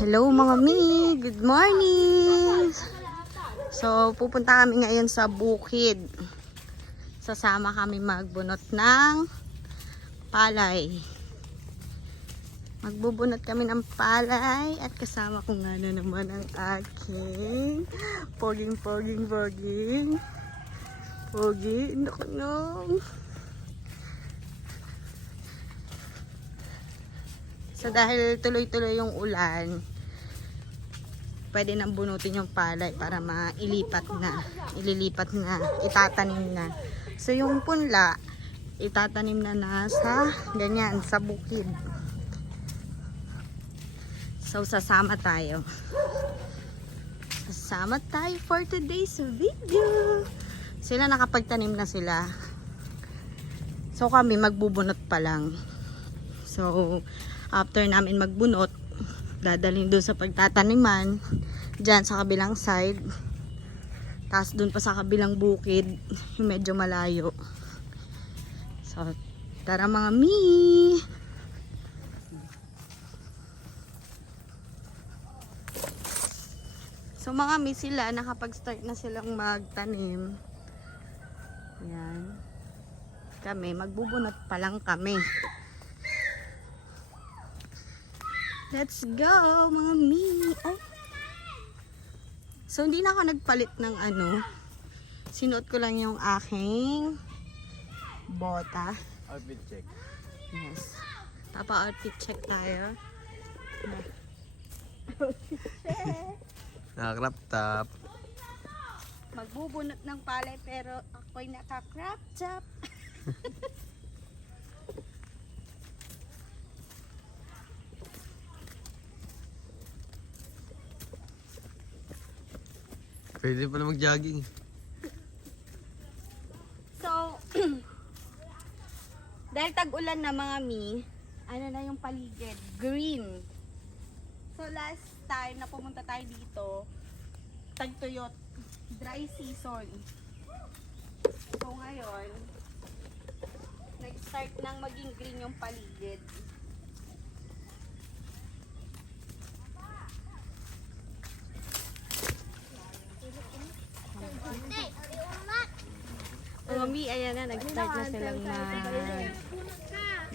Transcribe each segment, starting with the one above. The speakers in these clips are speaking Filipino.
Hello mga mi! Good morning! So, pupunta kami ngayon sa bukid. Sasama kami magbunot ng palay. Magbubunot kami ng palay at kasama ko nga na naman ang aking poging. Pogi, naku no. So dahil tuloy-tuloy yung ulan, pwede nang bunutin yung palay para ililipat na, itatanim na. So yung punla, itatanim na sa ganyan, sa bukid. So sasama tayo. Sasama tayo for today's video. Sila nakapagtanim na sila. So kami magbubunot pa lang. So after namin magbunot, dadalhin doon sa pagtataniman, dyan sa kabilang side. Tapos doon pa sa kabilang bukid, yung medyo malayo. So tara mga mi! So mga mi, sila nakapag-start na silang magtanim. Yan. Kami, magbubunot pa lang kami. Let's go, mga mi. Ay. So, hindi na ako nagpalit ng ano. Sinuot ko lang yung aking bota. Outfit check. Yes. Outfit check tayo. Naka-crop top. Magbubunot ng palay pero ako'y naka-crop top. Pwede pala mag-jogging. So, dahil tag-ulan na mga mi, ano na yung paligid? Green. So, last time na pumunta tayo dito, tag-tuyot, dry season. So, ngayon, nag-start nang maging green yung paligid. Mami, ayan na, nag-start na silang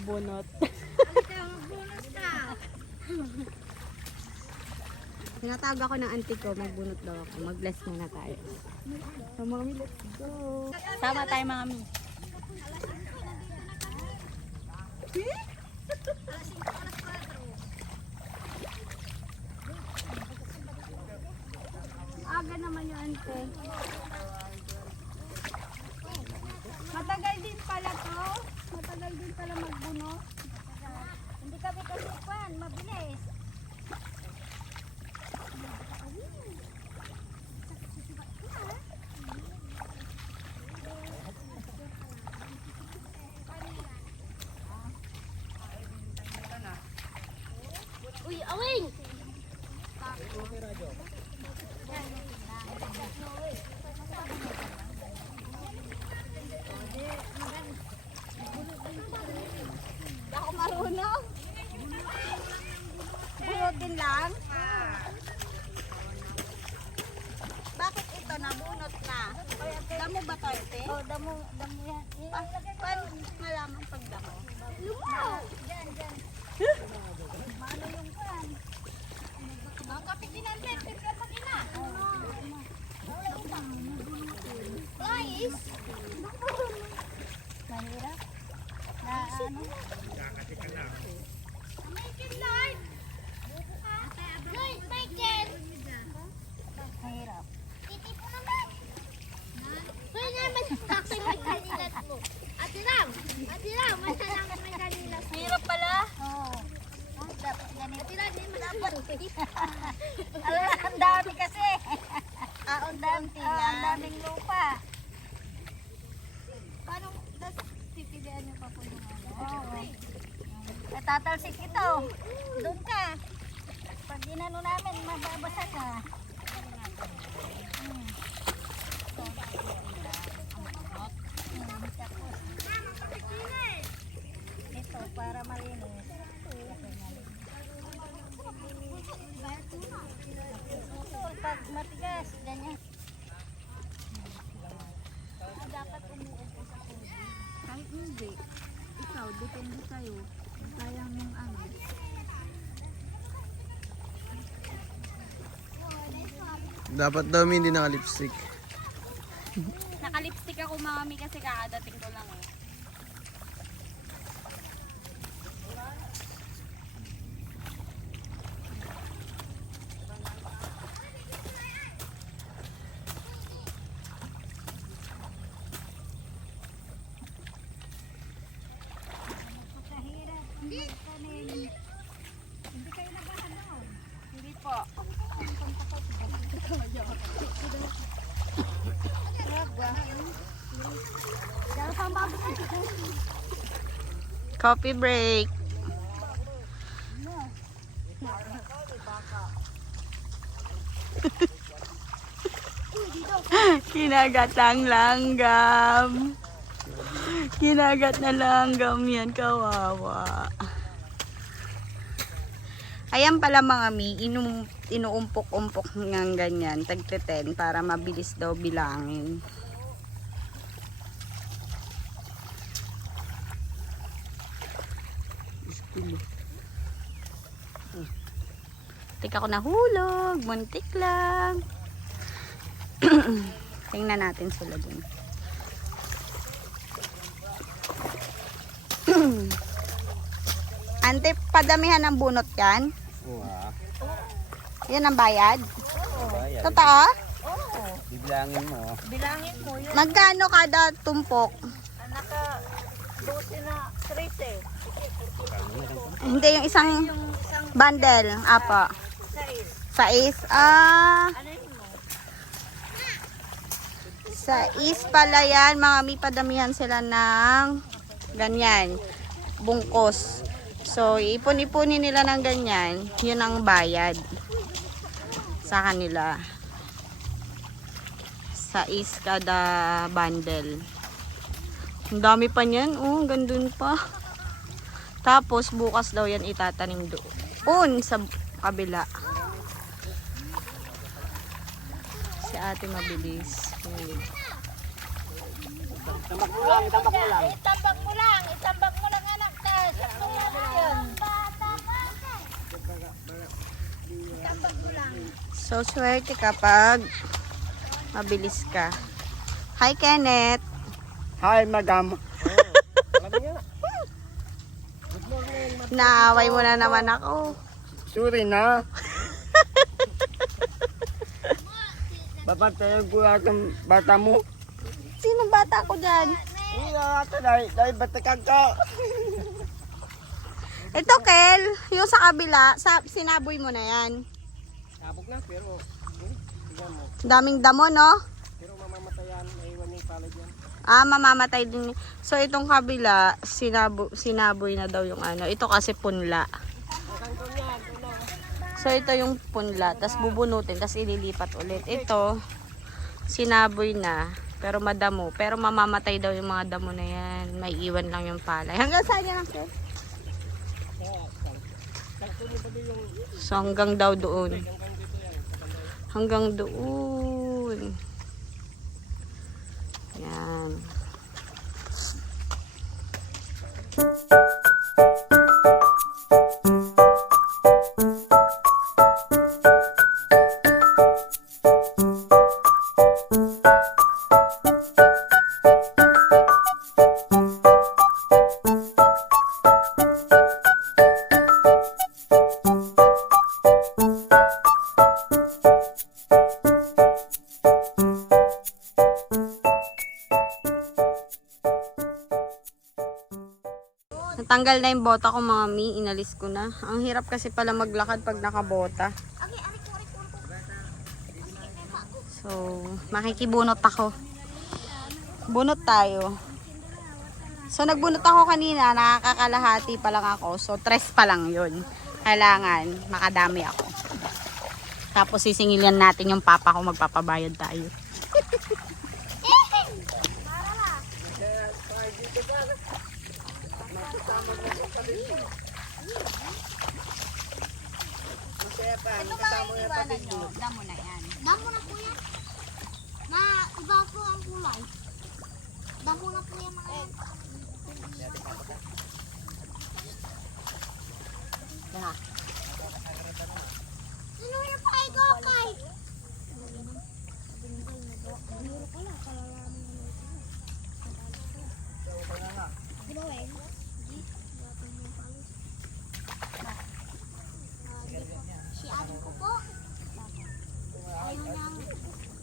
bunot. Tinatawag ako ng auntie ko, magbunot daw ako. Mag-bless muna tayo. So, mami, let's go. Sama tayo, mami. Aga naman yung ante. Matagal din pala to. Matagal din pala magbunot. Hindi kami kasi kwan, mabilis. Uy, awing! Ako marunong. Bunutin lang. Bakit ito nabunot na? Damo ba to ite? Oh, damo yan. Paano malaman pag damo? Lumaw! Diyan. Mano yung kwan? Ang kapit din ang tent, tipya pa kina. Guys! Mahirap. Na ano? Guys, Michael! Mahirap. Titipo naman. Kaya naman sakto may kanilat mo. Ate Ram, masalamat may kanilat. Hirap pala. Oo. Dapat ganito. Ate Ram, hindi mo dapat. Alam, ang dami kasi. Ang dami Ang daming lupa. Paano pipilian niyo pa po yung ano? Oo. Tatalsik ito. Doon ka. Pag ginano namin, mababasa ka. Ito, para malinis. depende sa'yo. Kung kaya mong ano. Dapat daw hindi naka-lipstick. Naka-lipstick ako mami kasi kakadating ko lang eh. Hindi po. Coffee break. Kinagat ang langgam. Kinagat na langgam yan, kawawa. Ayan pala mga mi, inuumpok-umpok ng ganyan, tagteten para mabilis daw bilangin. Muntik ako nahulog, muntik lang. Tingnan natin sila dun. Ante, padamihan ng bunot yan? Wow. Yan ang bayad? Bayad. Totoo? Bibilangin mo. Bilangin mo yun. Magkano kada tumpok? Naka 12 na 13. Hindi, yung isang Yung isang bundle. Apa. size. 6. Ah, Ano yun mo? 6 pala yan. Mga may padamihan sila ng ganyan. Bungkos. So, ipon-ipunin nila ng ganyan. Yun ang bayad sa kanila. 6 kada bundle. Ang dami pa niyan. Oh, gandun pa. Tapos, bukas daw yan itatanim doon sa kabila. Si ate mabilis. Itambak mo lang. Itambak mo lang anak. Sakto lang yun. Itambak mo lang. So, swerte kapag mabilis ka. Hi, Kenneth. Hi, madam. Naaway mo na naman ako. Sorry na. Papatayan ko ang bata mo. Sinong bata ko dyan? Hindi ata dahil batakag ka. Ito, Kel. Yung sa kabila, sinaboy mo na yan. Sabog na pero tignan mo. Daming damo, no? Pero mamamatayan, maiwan yung palad yan. Ah, mamamatay din. So, itong kabila, sinaboy na daw yung ano. Ito kasi punla. So, ito yung punla. Tapos bubunutin. Tapos ililipat ulit. Ito, sinaboy na. Pero madamo. Pero mamamatay daw yung mga damo na yan. May iwan lang yung palay. Hanggang saan yan, Uncle? So, hanggang daw doon. Hanggang doon. Yan. Natanggal na yung bota ko, mami. Inalis ko na. Ang hirap kasi pala maglakad pag nakabota. So, makikibunot ako. Bunot tayo. So, nagbunot ako kanina. Nakakakalahati pa lang ako. So, 3 pa lang yun. Kailangan makadami ako. Tapos, sisingilyan natin yung papa ko. Magpapabayad tayo. Ito mga iniwanan nyo. Damo na yan. Damo na po yan. Na iba po ang kulay. Damo na po yan mga yan. Sino yung pay ko, kay? Si Adam ko po. Ayaw niyang,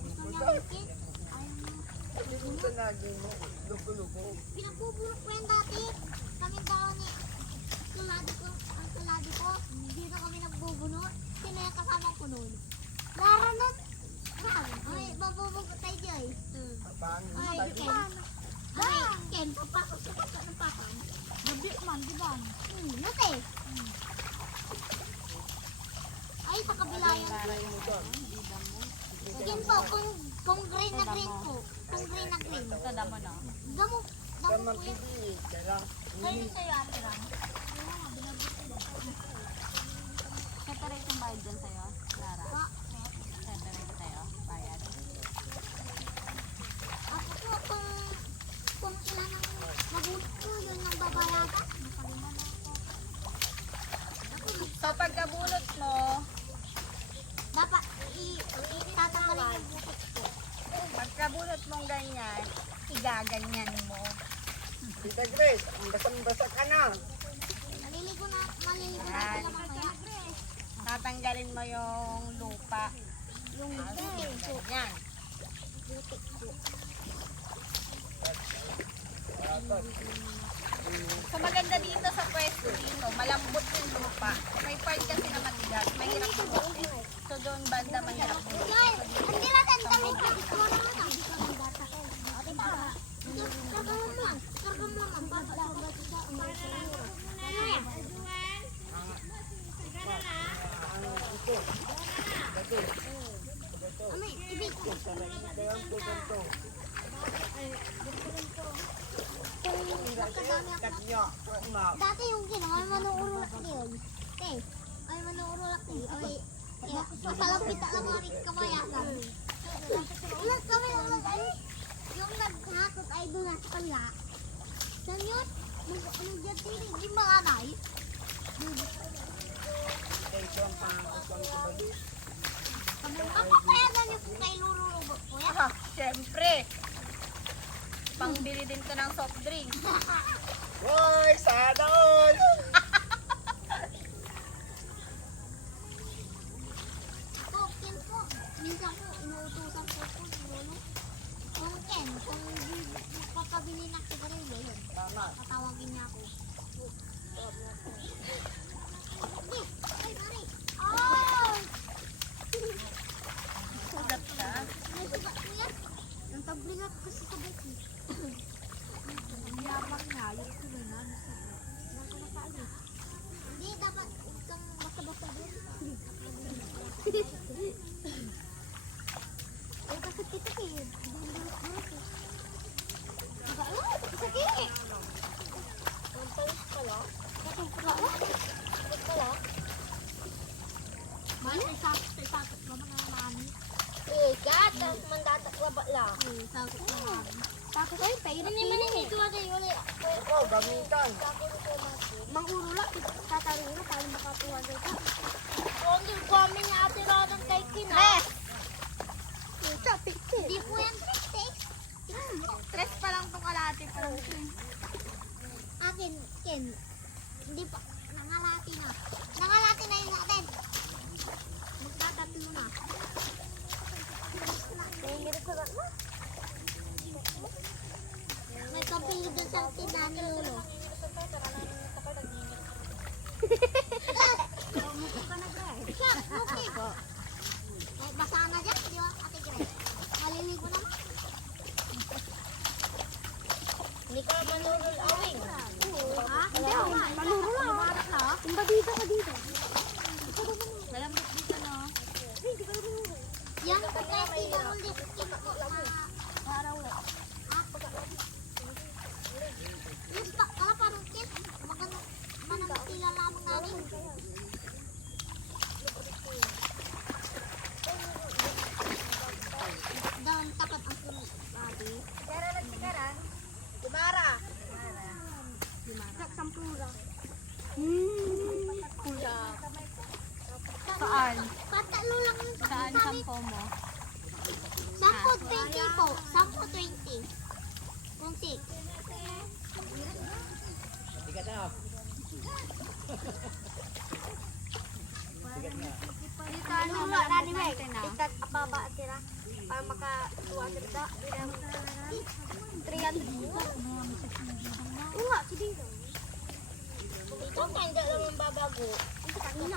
gusto niyang ikit. Ayaw niyang, Ito naging mo. Luko-luko. pinapubulok ko yan dati. Kaming taon ni ang kaladi ko. Dito kami nagbubunot. Sino yung kasamang ko noon? Lara na. Ay, babubukot tayo Joy. Pangin. Ay, Ken. Ay, Ken, papasok sa kasa ng pasang. Gabi man, di ba? Nate. Ay, sa kabila yun. Yan po, kung green na green po. Kung green na green. Ito, damo na. Damo po yan. Pamagbibi. Kailang. Kayo sa'yo, Ate Ram. Separate yung bayad dyan sa'yo, Lara. Separate sa'yo, bayad. Ako po, kung ilan ang mabulot ko, yun ang babayaran. So, pagkabulot mo, Dapat itatanggalin yung bukot ko. pagkabulot mong ganyan, igaganyan mo. Tita Grace, ang basang-basa ka na. Maliligo na Yan. sila mamaya. Tatanggalin mo yung lupa. Yung butik ko. Yan. Butik ko. So, maganda dito sa pwesto dito, malambot yung lupa. May part kasi na matigas, mahirap bumote. So, doon banda mahirap bumote. Guys, hindi natin damit na dito mo naman. Hindi ka ng bata. Diba? Karga mo lang. Karga mo lang. Bata sa bata sa ano yan? Amay, ibig. Dati yung ginawa, manuurulak yun. Ay, manuurulak yun. Ay, masalapit ang mga kamayagan. Ulat kami naman yung naghakot ay doon sa kanila. Saan yun? Anong dyan tinig yung mga anay? Ako kaya na niyo po kay Lurulubo po yan. Ah, syempre. Pangbili din to ng soft drink. Hoy, sana all! Ako, Ken po. Minsan po, inuutusan po po si Lolo. Kung Ken, kung papabili ng sigarilyo, yun. Tama. Patawagin niya ako. Hindi. Ay, mari. Ay! Sugat ka. May sugat ko yan. Ang tabligat kasi sa beki. Ang yabang niya. Yung tuloy na. Hindi, dapat kang basta-basta doon. Ay, bakit kita kid? Bulot-bulot eh. Ay, sakit! Ang talis pala. Bakit pala? Bakit pala? Mali, sakit ka mga mami. Gat, tapos mandatak waba lang. Sakit ka mami. Tapos ay, pahirap pili. Ito natin yung Ito, gamitan. mangurula. Tatarino para makatuwa doon ka. Kung yung kami niya ate Rodon kay Kina. Hindi po yan stress. Stress pa lang itong kalati pa lang. Akin, Ken. Hindi pa. Nangalati na. Nangalati na yun natin. Magtatatlo na. May kapili doon sa tindahan ni Lolo. Siya, okay. Eh, basa na dyan, di ba, Ate Grace? Maliligo naman. Hindi ka manurul awing. Ha? Hindi ako. Manuro lang. Umarap na. Yung badita ka dito. Malambot dito, no? Yan po kaya tinarulit. Araw na. Yes, kala parang kit. Manang tila lamang namin. Dahan tapat ang puno. Babi. Kara nagtikaran. Dumara. Sampura. Saan? Patalo lang yung Saan kami. sampo mo? 10-20 po. 10-20. Kunti. Dito ano, Ano malambot nani na we? antena. Ikat ababa atira para maka 200 da. 300. Nga, sige daw. Ito kaya lang yung babago. Ito kanina.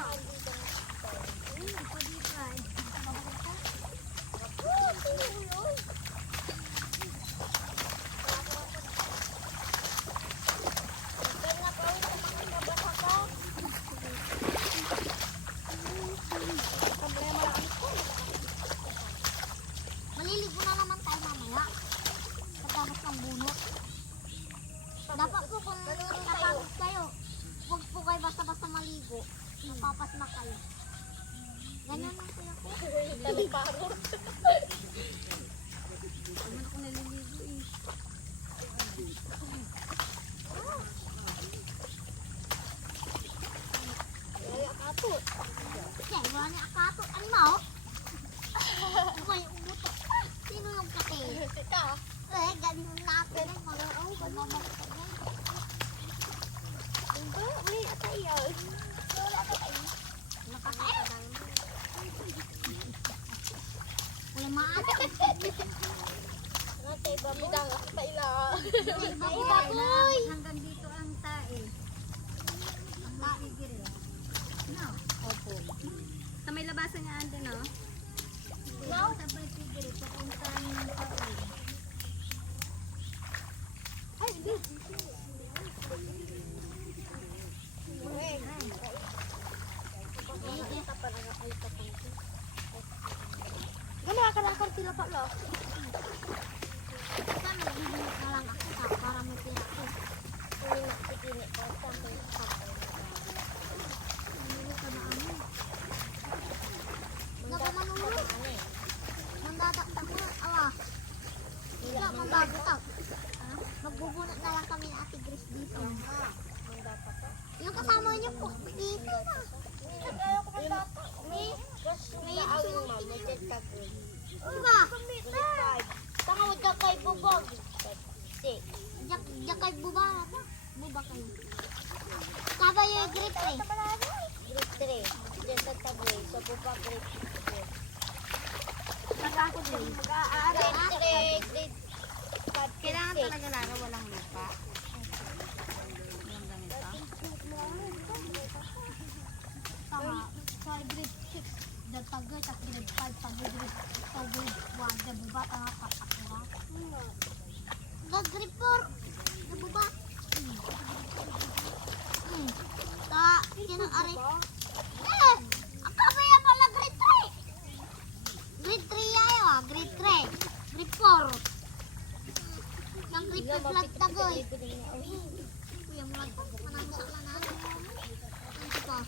Maliligo na naman tayo mamaya. Pagkabot ng bunot. Dapat po kung napagod kayo, huwag po kayo basta-basta maligo. Napapas na kayo. Ganyan lang sila po. Taliparo. Naman ako naliligo eh. Ay, akato. Kasi, wala ni akato. Ano mo? May umutok pa. Sino yung kate? Ito. Eh, ganun natin. Mag-aw, mamamagtag yan. Uy, atay yun. Wala atay. Nakakaya. Wala maatay. Natay, bamidang ako pa ila. Baboy! Hanggang dito ang tae. Ang matigil. No? Opo. Sa may labasan niya ande, no? No? Sa may tigil, papuntahan yung tae. Ay, hindi. Gano'n kalakar sila pa lo. Basta magbibigit na lang ako sa para may pira ko. Kung nakikinig ko sa akin sa Nagamanulo. Mandadak-dak mo. Awa. Wala, mandadak. Magbubunot na lang kami na Ate Grace dito. Yung kasama niyo po, dito na. Nagkaya ko ng data. May ano ba? Tangawad ka kay Bubog. Diyak kay Buba. Buba kayo. Kaba yung grade 3. Grade 3. Diyan sa tabi. Sa Buba grade 3. Baka ako din. Grade 3. Kailangan talaga laro walang lupa. Walang ganito. Tama. Sa grade 6. Tagay, tas grade 5. Tagay grade 1. Sa Buba. Tanga patakura. Grade 4. Sa Buba. Ta, kinang ari. Eh! Ang kabaya pala grade 3. Grade 3 yayo ah. Grade 3. Grade 4. Yang grade 5 lang tagoy. Kuya mo lang. Manang sa lanan. Ano pa?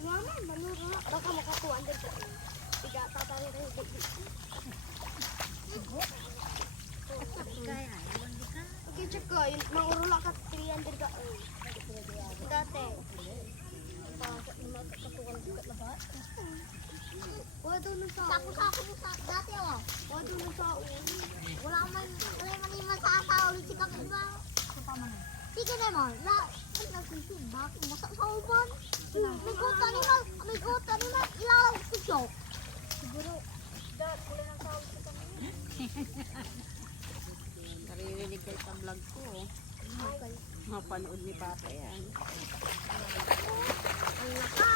Laman, manuro. Baka makakuhaan din ko. Tiga, tatali rin. Kaya, iwan di ka. Okay, check ko. Mangurula ka 300 ka. Dati. Sako-sako mo sa dati oh. Wala man sa asawa ulit si Kang Iba. Sige naman. Nagsisimba. Masa sa uban. May gota ni ma. Ilaw ko siya. Siguro. Wala nang tawag sa kanya. Naririnig kayo sa vlog ko. Mapanood ni Papa yan. Ang laka.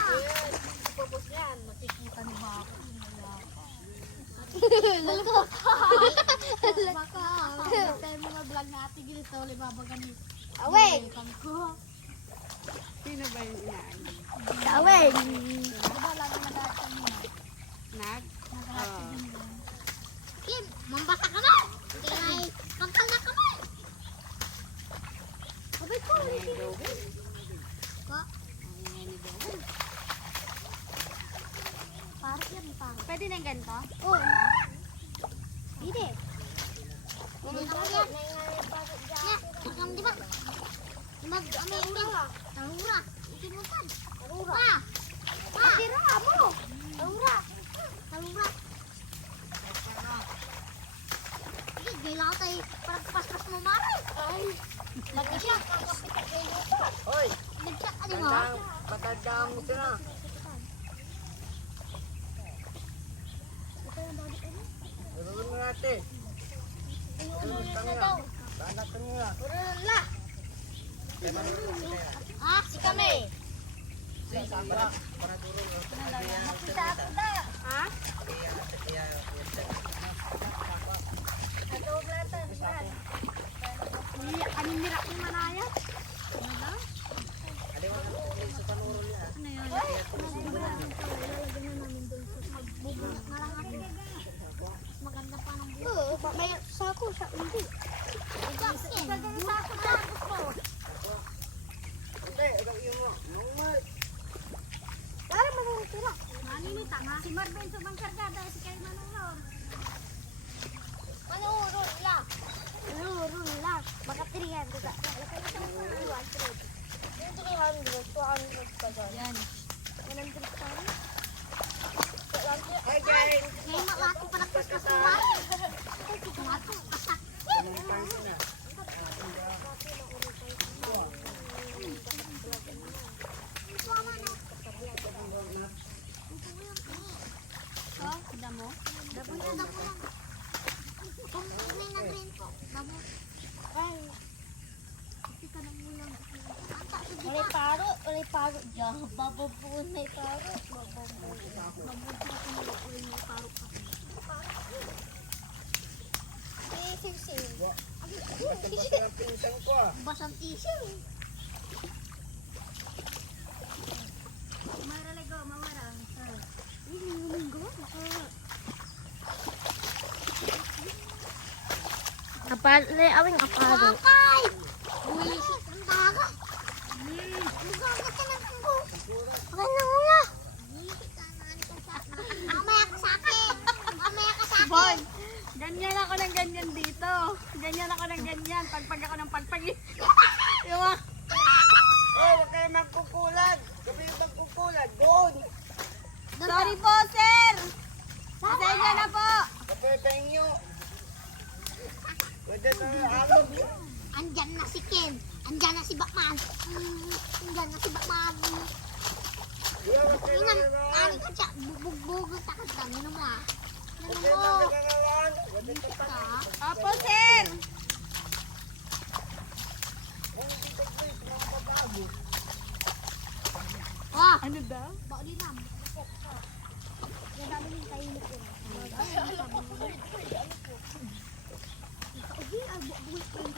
Pupos yan, makikita ni Papa. Baka. Tayo mga vlog natin ganito, libabagan ni Aweng. ko. Sino ba yung inaan? Aweng. Diba lagi nag-aat kami na? Nag-aat kami na. Kim, mambasa ka na. Kaya magkala ka na. Abay ko. Ka? Parang yan, parang. Pwede na yung ganito? Oo. Hindi. Hindi na ko yan. Ya, ang di ba? Ano yung Tahura. Ikinutan. Tahura. Patandaan mo sila. Urulong mo natin. Urulong nila. Banatan nila. Urulong la. Ah, si kami. Makita ako da. Ha? Ato blatan. Kanin nira ni manaya. Maganda pa ng buhay. May sako sa hindi. Gagawin sako na gusto. Hindi, ikaw yun mo. Normal. Para manunutira. Maninita nga. Si Marvin sa bangkargada. Si Kay Manunor. Manunor la. Manunor la. Baka 300. Lakay isang 200. Yung 300. 200 pa dyan. Yan. 100 pa rin. Hi guys! Ngayon ako pa nagkakasuwa. Ay, si Kumato. Kasak. Oh, damo. Dabo na, dabo lang. Kung may nag-rain po, dabo. Ay. Kasi ka nang ulang. Ulay paro dyan. Bababuon may paro. Bababuon. Bababuon ka kung ulay may paro ka. Sing. Basta ng pinsan ko ah. Basang tisyo. Maralago, mamarang. Kapalay, awing aparo. Kakay! Buwisit ang daga. Bugagat ka ng tunggo. Akan na nga. Mamaya ka sa akin. Mamaya ka sa akin. Bon, ganyan ako ng ganyan dito. Ganyan ako ng ganyan. Pagpag ako ng pagpag. Yung mga... Eh, huwag kayo magkukulag. Gabi yung magkukulag. Doon. Sorry po, sir! Pasensya na po! Kapepeng nyo. Pwede na alog. Andyan na si Ken. Andyan na si Bakman. Andyan na si Bakman. Huwag kayo Ingan, nagagalaan. ari ka siya. Bugbog ang takot ka. Ano mo ah? Huwag Ano kayo mo? nagagalaan. Pwede ka Ka? Opo, sir! Kung hindi ka guys, mga babago. Wah! Ano daw? Baka di na. Yan dami yung kainit yun.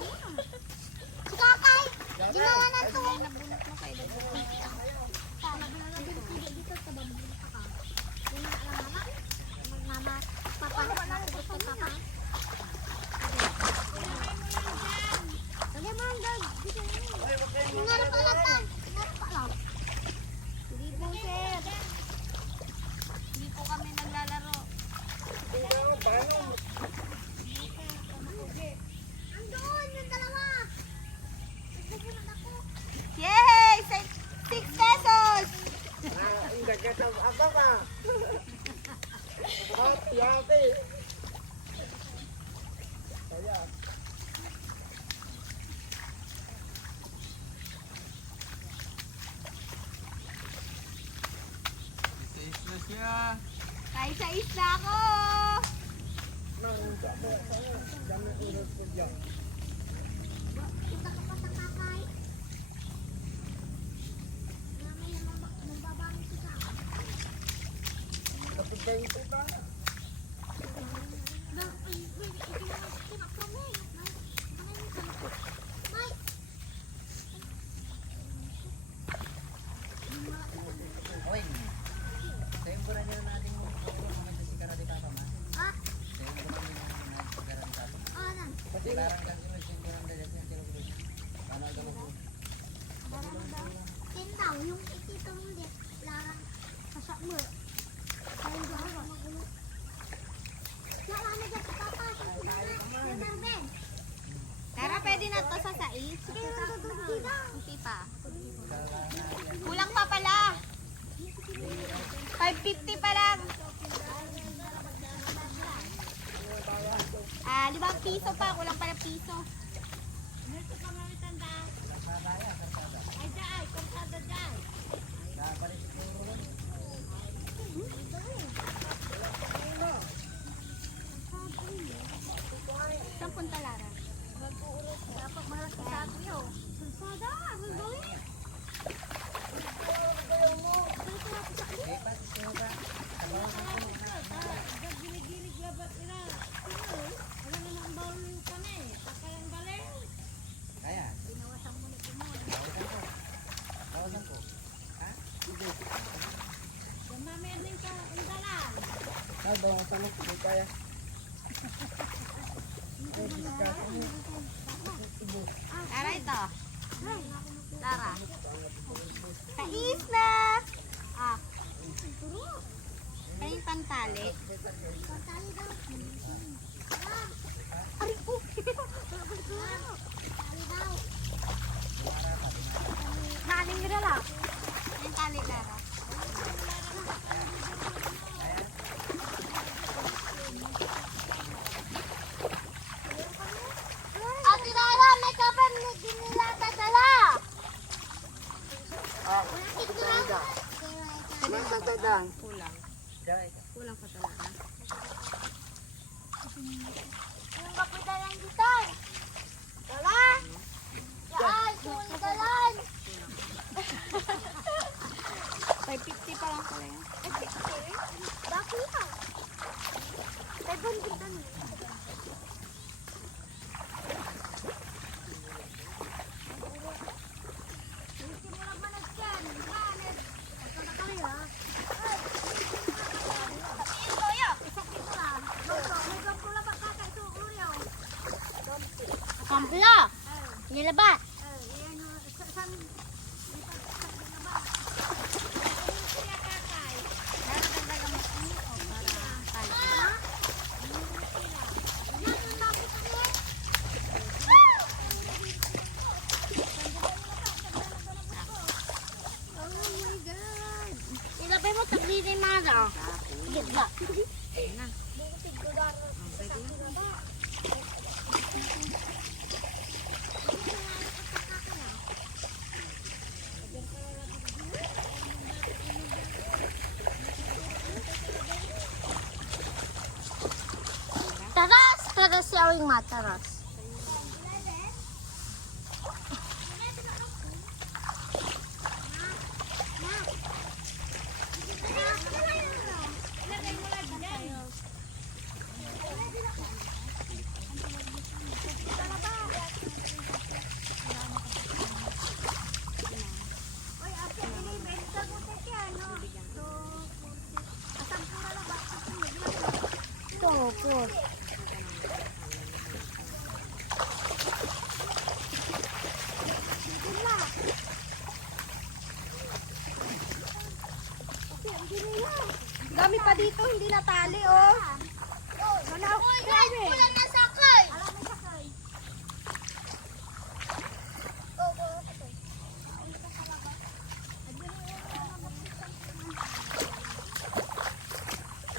Si Kakay! Ginawa na to! Nabunot mo kayo. Dito sa bambunot ka. Yung naalala Mama, Papa, Papa. Dali mo ang dog. Hinarap ka lang pan. Hinarap ka lang. Hindi po, sir. Hindi po kami naglalaro. Tingnan mo, paano? Andun, yung dalawa. Nagpupunod ako. Yay! 6 pesos! Ang gagat ang aga ka. Hati. Kaya. Kahit sa isla ko! Dami urot ko dyan. Kita ka pa sa Kakay. Mamaya magbabami si Kakay. Kapag kayo ito ka. Oy, sayo ko rin yung natin mo. Kumenta si Karate Papa ma. Ah, Sayo ko rin yung natin si Karate Papa. anan. Larang lang si Mas yung kurang dala sa tiro ko. Paano ka mo? Tindaw, yung itito mo din. Larang kasak mo. Ayun gawa. Wala na dyan sa papa. Yung Marvin. Tara, pwede na to sa sais. Sige, natutulog lang. Hindi pa. Kulang pa pala. 550 pa lang. 5 piso pa. Kulang pa ng piso. Ay, dyan. Kung kada dyan. Doon sa loob, hindi kaya. Tara ito. Tara. Kais na! Ah. Kain pantali. Pantali daw. Ari po. Pantali daw. Naaling ka na lang. Kain tali, Lara. Ate Rara, may kapan dinilata dala. Magdadang. Kulang. Diyan, Kulang pa talaga. Yung kapitan ng gitar. Dala. Yan, sulit dalan. 550 pa lang pala yan. Bakit lang? 500 lang. Kampla! Nilabat! Ilabay mo taglili mara. Gitla. Taras! Taras yawing mataras. Tokot. Dami pa dito, hindi natali, oh. Kulang na sakay!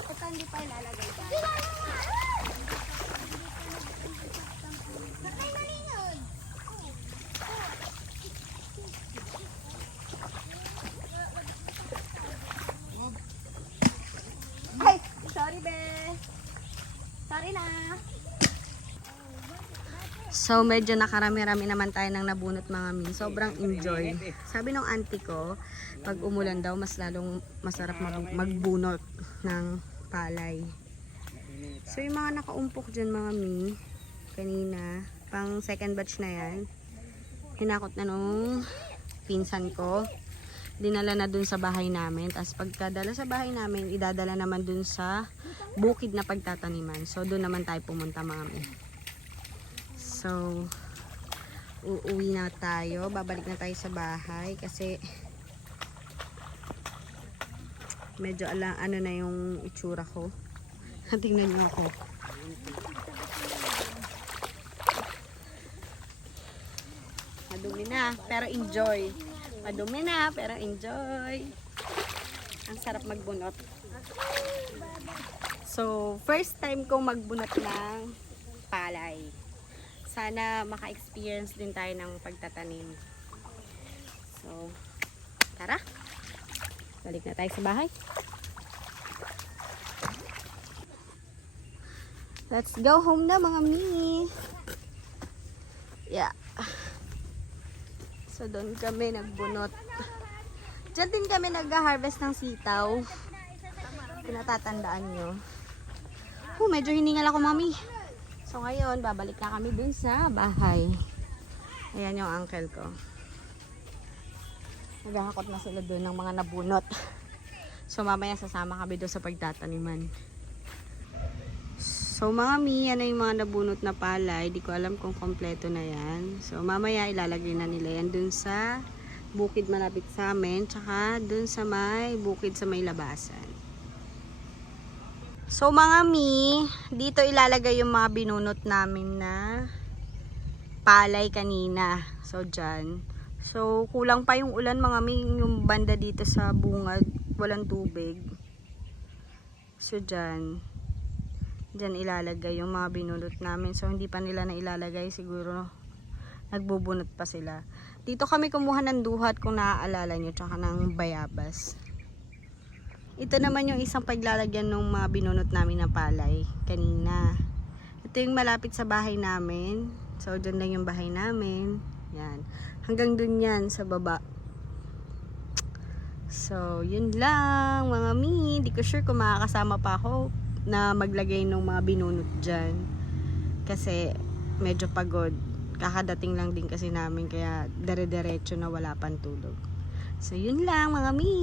Ito hindi pa ilalagay dyan. Sakay na rin yun. Ay, sorry, be. Sorry na. So, medyo nakarami-rami naman tayo ng nabunot mga min. Sobrang enjoy. Sabi ng auntie ko, pag umulan daw, mas lalong masarap magbunot ng palay. So, yung mga nakaumpok dyan mga mi, kanina, pang second batch na yan, hinakot na nung pinsan ko. Dinala na dun sa bahay namin. Tapos pagkadala sa bahay namin, idadala naman dun sa bukid na pagtataniman. So, dun naman tayo pumunta mga mi. So, uuwi na tayo. Babalik na tayo sa bahay kasi medyo ano na yung itsura ko. Tingnan niyo ako. Madumi na, pero enjoy. Madumi na, pero enjoy. Ang sarap magbunot. So, first time kong magbunot ng palay. Sana maka-experience din tayo ng pagtatanim. So, tara. Balik na tayo sa bahay. Let's go home na mga mi. Yeah. So, doon kami nagbunot. Diyan din kami nag-harvest ng sitaw. Kung natatandaan nyo. Medyo hiningal ako, mami. So, ngayon, babalik na kami dun sa bahay. Ayan yung uncle ko. Naghahakot na sila dun ng mga nabunot. So mamaya sasama kami doon sa pagtataniman. So mga mi, yan na yung mga nabunot na palay. Di ko alam kung kompleto na yan. So mamaya ilalagay na nila yan dun sa bukid malapit sa amin. Tsaka dun sa may bukid sa may labasan. So mga mi, dito ilalagay yung mga binunot namin na palay kanina. So dyan. So kulang pa yung ulan mga mi, yung banda dito sa bungad. Walang tubig. So dyan. Diyan ilalagay yung mga binunot namin. So hindi pa nila na ilalagay, siguro nagbubunot pa sila. Dito kami kumuha ng duhat kung naaalala nyo, tsaka ng bayabas. Ito naman yung isang paglalagyan ng mga binunot namin na palay kanina. Ito yung malapit sa bahay namin. So dyan lang yung bahay namin. Yan. Hanggang dun yan sa baba. So yun lang mga mi. Hindi ko sure kung makakasama pa ako na maglagay ng mga binunot dyan kasi medyo pagod, kakadating lang din kasi namin, kaya dire-diretso na wala pang tulog. So yun lang mga mi,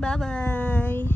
bye bye.